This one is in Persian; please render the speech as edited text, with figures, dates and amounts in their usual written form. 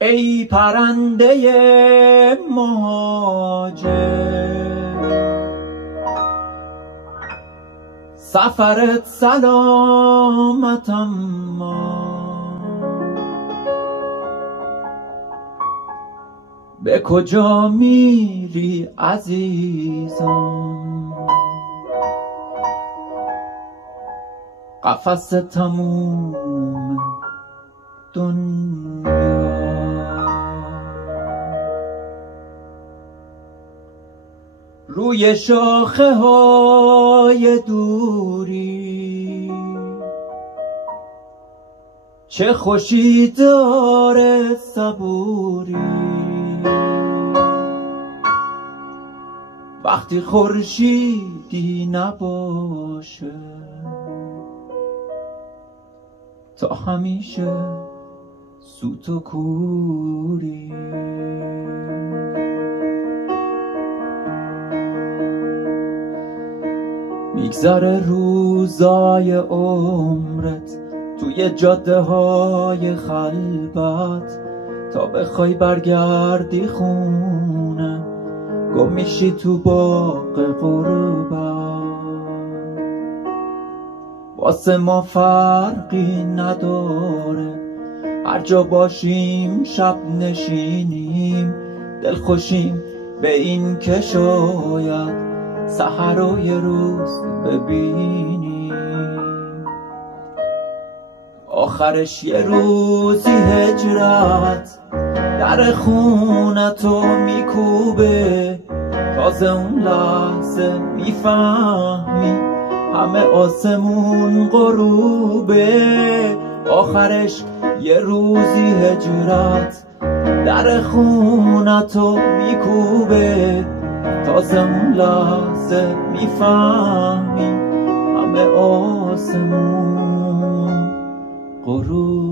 ای پرنده مهاجر، سفرت سلامت اما به کجا میری عزیزم؟ قفس تموم دنیا. روی شاخه های دوری چه خوشی داره صبوری، وقتی خورشیدی نباشه تا همیشه سوت و کوری. میگذره روزای عمرت توی جاده های خلوت، تا بخوای برگردی خونه گم میشی تو باغ غربت. واسه ما فرقی نداره هر جا باشیم، شب نشینیم دلخوشیم به این که شاید سحر رو یه روز ببینیم. آخرش یه روزی هجرت در خونتو میکوبه، تازه اون لحظه میفهمی همه آسمون غروبه. آخرش یه روزی هجرت در خونتو میکوبه، تازه اون لحظه میفهمی همه آسمون غروبه.